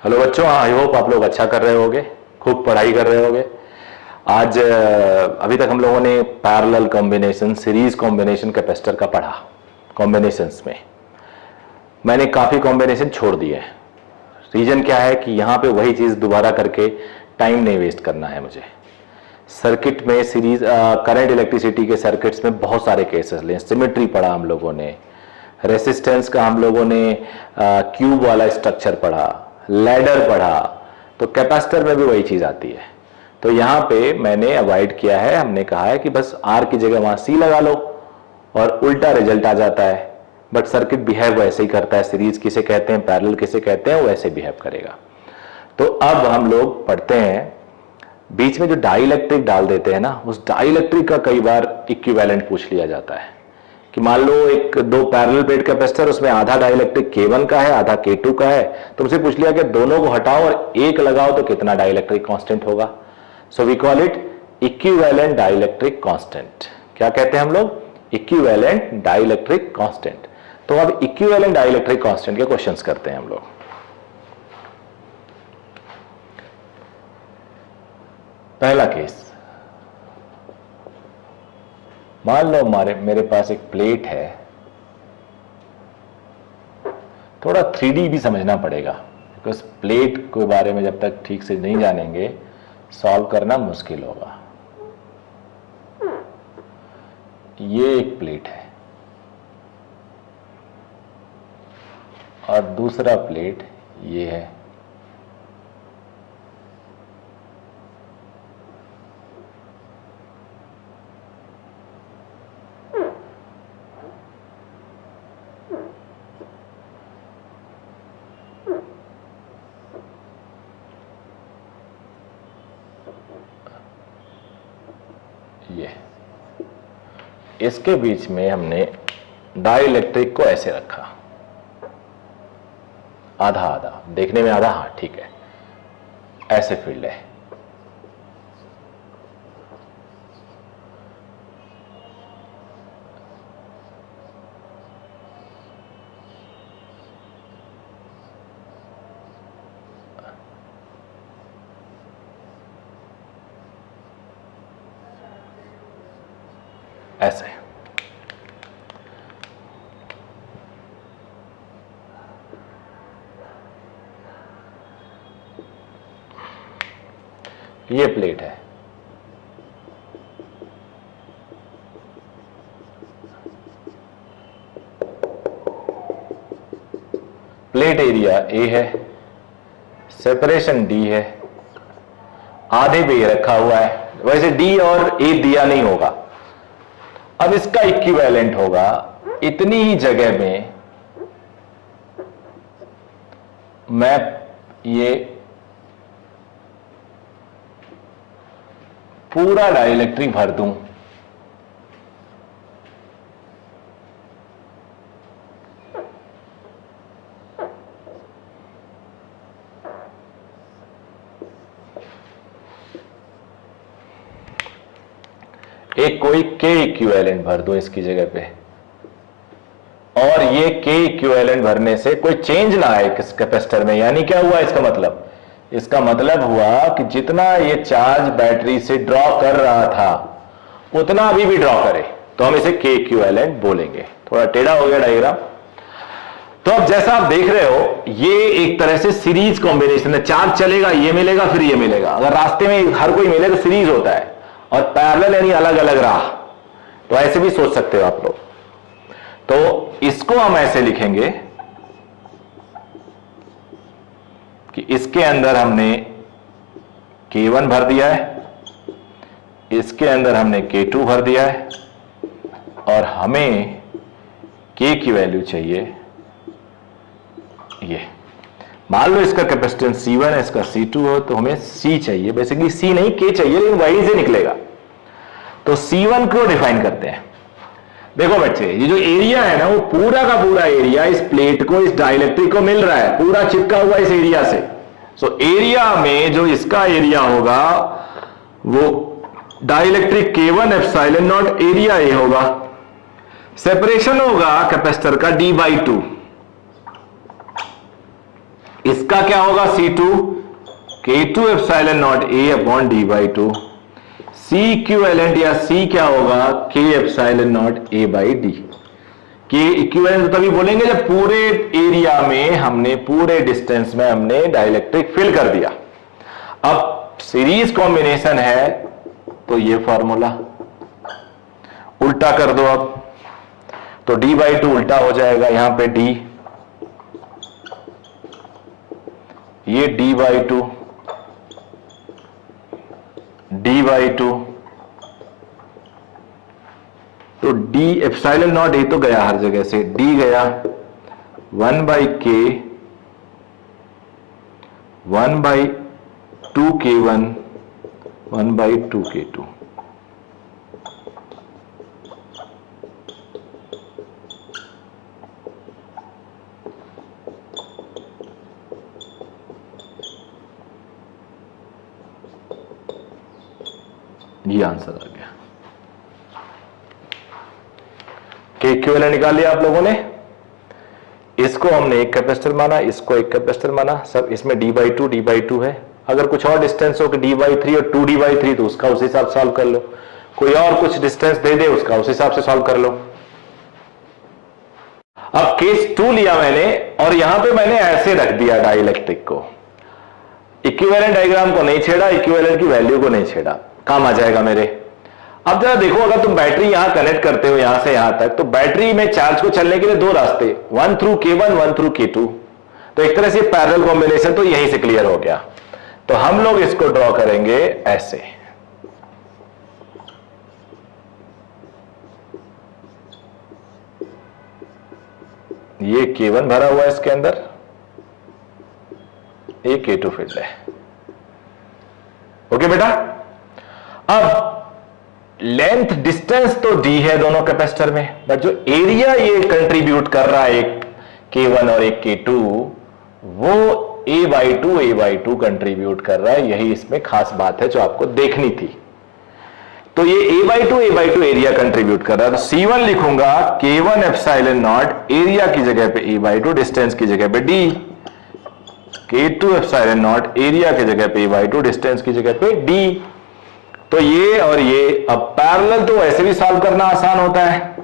Hello बच्चों, I hope आप लोग अच्छा कर रहे होगे, खूब पढ़ाई कर रहे होगे। आज अभी तक हम लोगों ने parallel combination, series combination capacitor का पढ़ा। कॉम्बिनेशंस में मैंने काफ़ी कॉम्बिनेशन छोड़ दिए। रीज़न क्या है कि यहाँ पे वही चीज़ दोबारा करके टाइम नहीं वेस्ट करना है मुझे। सर्किट में सीरीज करंट इलेक्ट्रिसिटी के सर्किट्स में बहुत सारे केसेस लिए। सिमेट्री पढ़ा हम लोगों ने, रेसिस्टेंस का हम लोगों ने क्यूब वाला स्ट्रक्चर पढ़ा, लैडर पढ़ा। तो कैपेसिटर में भी वही चीज़ आती है। तो यहाँ पे मैंने अवॉइड किया है, हमने कहा है कि बस आर की जगह वहाँ सी लगा लो और उल्टा रिजल्ट आ जाता है। बट सर्किट बिहेव वैसे ही करता है। सीरीज किसे कहते हैं, पैरेलल किसे कहते हैं, वैसे बिहेव करेगा। तो अब हम लोग पढ़ते हैं, बीच में जो डाइलेक्ट्रिक डाल देते हैं ना, उस डाइलेक्ट्रिक का कई बार इक्विवेलेंट पूछ लिया जाता है कि मान लो एक दो पैरेलल प्लेट कैपेसिटर, उसमें आधा डाइलेक्ट्रिक K1 का है, आधा K2 का है। तुमसे पूछ लिया कि दोनों को हटाओ और एक लगाओ तो कितना डाइलेक्ट्रिक कांस्टेंट होगा। So we call it equivalent dielectric constant. क्या कहते हैं हम लोग? Equivalent dielectric constant. तो अब इक्विवेलेंट डाइलेक्ट्रिक कांस्टेंट के क्वेश्चंस करते हैं हम लोग। पहला केस, मान लो मेरे पास एक प्लेट है। थोड़ा 3D भी समझना पड़ेगा, बिकॉज प्लेट के बारे में जब तक ठीक से नहीं जानेंगे सॉल्व करना मुश्किल होगा। ये एक प्लेट है और दूसरा प्लेट ये है। ये इसके बीच में हमने डाइलेक्ट्रिक को ऐसे रखा, आधा आधा, देखने में आधा, हाँ ठीक है, ऐसे फील्ड है। ऐसे ये प्लेट है। प्लेट एरिया A है, सेपरेशन D है, आधे पे ये रखा हुआ है। वैसे D और A दिया नहीं होगा। अब इसका इक्विवेलेंट होगा इतनी ही जगह में मैं ये पूरा डाइलेक्ट्रिक भर दूं। एक कोई K इक्विवेलेंट भर दो इसकी जगह पे, और ये K इक्विवेलेंट भरने से कोई चेंज ना आए इस कैपेसिटर में। यानी क्या हुआ इसका मतलब? इसका मतलब हुआ कि जितना ये चार्ज बैटरी से ड्रॉ कर रहा था उतना अभी भी ड्रॉ करे, तो हम इसे K इक्विवेलेंट बोलेंगे। थोड़ा टेढ़ा हो गया डायग्राम। तो अब जैसा आप देख रहे हो, ये एक तरह से सीरीज कॉम्बिनेशन है। चार्ज चलेगा, ये मिलेगा, फिर ये मिलेगा। अगर रास्ते में हर कोई मिले तो सीरीज होता है, और पैरेलल यानी अलग अलग राह। तो ऐसे भी सोच सकते हो आप लोग। तो इसको हम ऐसे लिखेंगे कि इसके अंदर हमने K1 भर दिया है, इसके अंदर हमने K2 भर दिया है, और हमें K की वैल्यू चाहिए ये। मान लो इसका कैपेसिटेंस C1 है, इसका C2 हो, तो हमें C चाहिए। बेसिकली C नहीं K चाहिए, लेकिन वहीं से निकलेगा। तो C1 को डिफाइन करते हैं। देखो बच्चे, ये जो एरिया है ना, वो पूरा का पूरा एरिया इस प्लेट को, इस डाइलेक्ट्रिक को मिल रहा है, पूरा चिपका हुआ इस एरिया से। सो एरिया में जो इसका एरिया होगा वो dielectric K1 epsilon not area A होगा। सेपरेशन होगा कैपेसिटर का D/2। इसका क्या होगा C2 K2 epsilon naught A upon D by 2। C equivalent या C क्या होगा K epsilon naught A by D। के इक्विवेलेंट तभी बोलेंगे जब पूरे एरिया में हमने, पूरे डिस्टेंस में हमने डाइलेक्ट्रिक फिल कर दिया। अब सीरीज कॉम्बिनेशन है तो ये फॉर्मूला उल्टा कर दो। अब तो D बाई 2 उल्टा हो जाएगा, यहां पे D, ये D बाई 2, D बाई 2, तो D एप्सिलॉन नॉट A तो गया हर जगह से, D गया 1 by K 1 by 2K1 1 by 2K2। ये आंसर आ गया। के इक्विवेलेंट निकाल लिया आप लोगों ने। इसको हमने एक कैपेसिटर माना, इसको एक कैपेसिटर माना, सब इसमें D बाई 2 है। अगर कुछ और डिस्टेंस हो कि D बाई 3 और 2D बाई 3 तो उसका उस हिसाब से सॉल्व कर लो, कोई और कुछ डिस्टेंस दे दे उसका उस हिसाब से सॉल्व कर लो। अब केस 2 लिया मैंने और यहां पे मैंने ऐसे रख दिया डाइलेक्ट्रिक को, इक्विवेलेंट डायग्राम को नहीं छेड़ा, इक्विवेलेंट की वैल्यू को नहीं छेड़ा, काम आ जाएगा मेरे। अब जरा देखो, अगर तुम बैटरी यहां कनेक्ट करते हो यहां से यहां तक, तो बैटरी में चार्ज को चलने के लिए दो रास्ते, 1 थ्रू K1 1 थ्रू K2, तो एक तरह से पैरेलल कॉम्बिनेशन तो यहीं से क्लियर हो गया। तो हम लोग इसको ड्रॉ करेंगे ऐसे, ये K1 भरा हुआ है इसके अंदर, ये K2 फील्ड है। ओके बेटा, अब लेंथ डिस्टेंस तो D है दोनों कैपेसिटर में, बट जो एरिया ये कंट्रीब्यूट कर रहा है, एक K1 और एक K2, वो A बाई 2 कंट्रीब्यूट कर रहा है। यही इसमें खास बात है जो आपको देखनी थी। तो ये A बाई 2 एरिया कंट्रीब्यूट कर रहा है, तो C1 लिखूंगा K1 एप्सिलॉन नॉट, एरिया की जगह पे A बाई 2, डिस्टेंस की जगह पे D, K2 epsilon not, area की जगह पे A बाई 2, डिस्टेंस की जगह पे D। तो ये और ये, अब पैरेलल तो वैसे भी सॉल्व करना आसान होता है।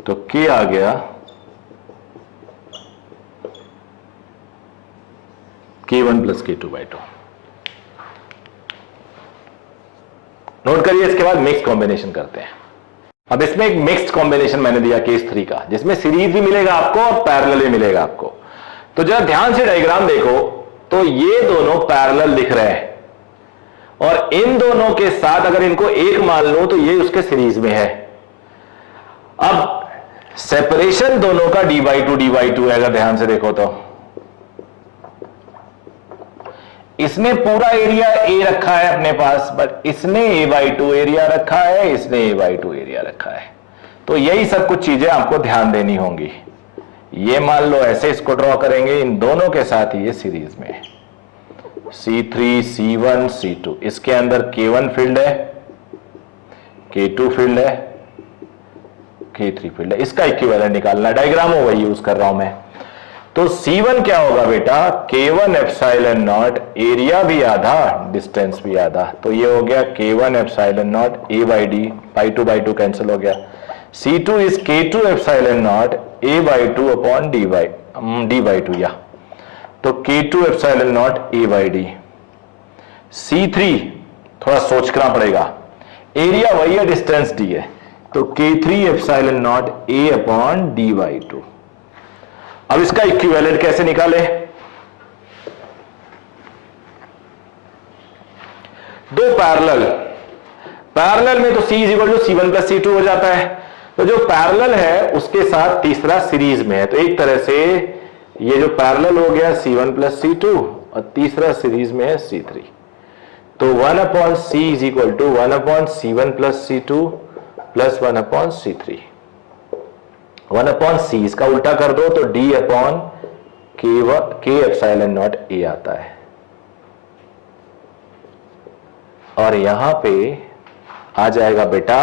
तो K आ गया K1 plus K2 by 2। Note करिए, इसके बाद मिक्स कॉम्बिनेशन करते हैं। अब इसमें एक मिक्स्ड कॉम्बिनेशन मैंने दिया केस 3 का, जिसमें सीरीज भी मिलेगा आपको और पैरेलल भी मिलेगा आपको। तो जरा ध्यान से डायग्राम देखो, तो ये दोनों पैरेलल दिख रहे हैं और इन दोनों के साथ अगर इनको एक मान लो तो ये उसके सीरीज में है। अब सेपरेशन दोनों का D बाई 2 है, अगर ध्यान से देखो तो इसने पूरा एरिया A रखा है अपने पास, बट इसने A बाई 2 एरिया रखा है, इसने A बाई 2 एरिया रखा है। तो यही सब कुछ चीजें आपको ध्यान देनी होंगी। ये मान लो ऐसे इसको ड्रॉ करेंगे, इन दोनों के साथ ये सीरीज में है, C3 C1 C2, इसके अंदर K1 फील्ड है, K2 फील्ड है, K3 फील्ड है। इसका इक्विवेलेंट निकालना, डायग्राम हो वही यूज कर रहा हूं मैं। तो C1 क्या होगा बेटा, K1 एप्सिलॉन नॉट, एरिया भी आधा डिस्टेंस भी आधा, तो ये हो गया K1 epsilon naught A by D, by 2 cancel हो गया। C2 is K2 epsilon naught A by 2 upon D by 2, या तो K2 epsilon naught A by D। C3 थोड़ा सोचना पड़ेगा, एरिया वही है, डिस्टेंस D है, तो K3 epsilon naught A upon D by 2। अब इसका इक्विवेलेंट कैसे निकाले, दो पैरेलल में तो C is equal to C1 plus C2 हो जाता है। तो जो पैरेलल है उसके साथ तीसरा सीरीज में है, तो एक तरह से ये जो पैरेलल हो गया C1 प्लस C2 और तीसरा सीरीज में है C3। तो 1 upon C is equal to 1 upon C1 plus C2 plus 1 upon C3। 1 upon C, इसका उल्टा कर दो तो D upon K epsilon naught A आता है। और यहां पे आ जाएगा बेटा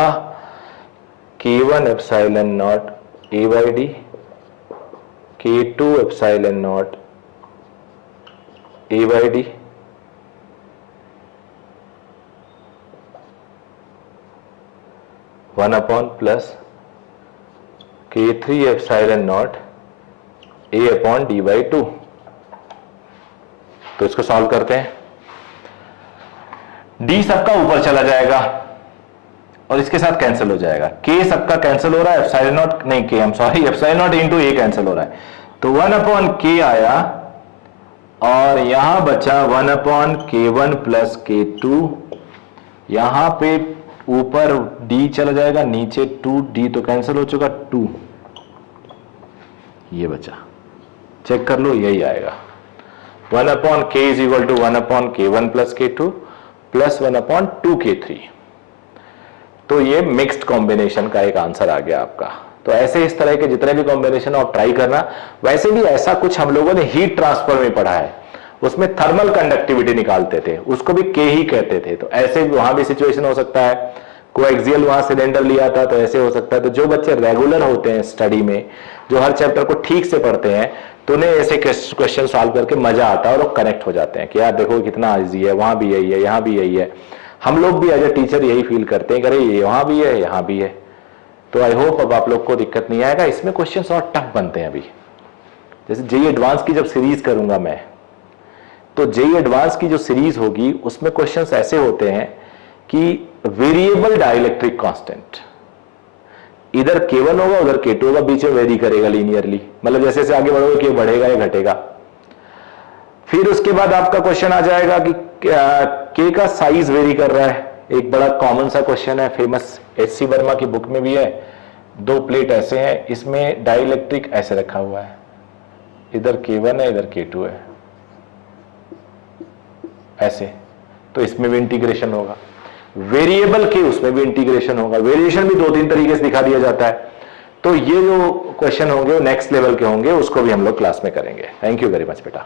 K1 epsilon naught A by D, K2 epsilon naught A by D, one upon plus K3 epsilon naught A upon D by two. तो इसको सॉल्व करते हैं। डी सबका ऊपर चला जाएगा और इसके साथ कैंसिल हो जाएगा। K सबका कैंसिल हो रहा है, एप्सिलॉन नॉट नहीं, K epsilon not into A cancel हो रहा है, तो 1 अपॉन K आया और यहां बचा 1 अपॉन K1 प्लस K2। यहां पे ऊपर D चला जाएगा, नीचे 2D तो कैंसिल हो चुका 2, ये बचा, चेक कर लो यही आएगा। 1 upon K is equal to 1 upon K1 plus K2 plus 1 upon 2K3। तो ये मिक्स्ड कॉम्बिनेशन का एक आंसर आ गया आपका। तो ऐसे इस तरह के जितने भी कॉम्बिनेशन आप ट्राई करना। वैसे भी ऐसा कुछ हम लोगों ने हीट ट्रांसफर में पढ़ा है, उसमें थर्मल कंडक्टिविटी निकालते थे, उसको भी K ही कहते थे। तो ऐसे वहां भी सिचुएशन हो सकता है, कोएक्सियल वहां सिलेंडर लिया था तो ऐसे हो सकता है। तो जो बच्चे रेगुलर होते हैं स्टडी में, जो हर चैप्टर को ठीक से पढ़ते हैं, तो उन्हें ऐसे क्वेश्चन सॉल्व करके मजा आता है और वो कनेक्ट हो जाते हैं कि यार देखो कितना इजी है, वहां भी यही है, यहां भी यही है। हम लोग भी एज ए टीचर यही फील करते हैं कि अरे ये वहां भी है, यहां भी है। तो आई होप अब आप लोग को दिक्कत नहीं आएगा। इसमें क्वेश्चन और टफ बनते हैं अभी। जैसे जेईई एडवांस की जब सीरीज करूंगा मैं, तो जेईई एडवांस की जो सीरीज होगी उसमें क्वेश्चंस ऐसे होते हैं कि वेरिएबल डाइलेक्ट्रिक कांस्टेंट, इधर K1 होगा उधर K2 होगा, बीच में वेरी करेगा लीनियरली, मतलब जैसे जैसे आगे बढ़ोगे K बढ़ेगा या घटेगा। फिर उसके बाद आपका क्वेश्चन आ जाएगा कि K का साइज वेरी कर रहा है। एक बड़ा कॉमन सा क्वेश्चन है, फेमस HC वर्मा की बुक में भी है। दो प्लेट ऐसे हैं, इसमें डाइलेक्ट्रिक ऐसे रखा हुआ है, इधर K1 है इधर K2 है, ऐसे। तो इसमें भी इंटीग्रेशन होगा। वेरिएबल के उसमें भी इंटीग्रेशन होगा। वेरिएशन भी 2-3 तरीके से दिखा दिया जाता है। तो ये जो क्वेश्चन होंगे वो नेक्स्ट लेवल के होंगे, उसको भी हम लोग क्लास में करेंगे। थैंक यू वेरी मच बेटा।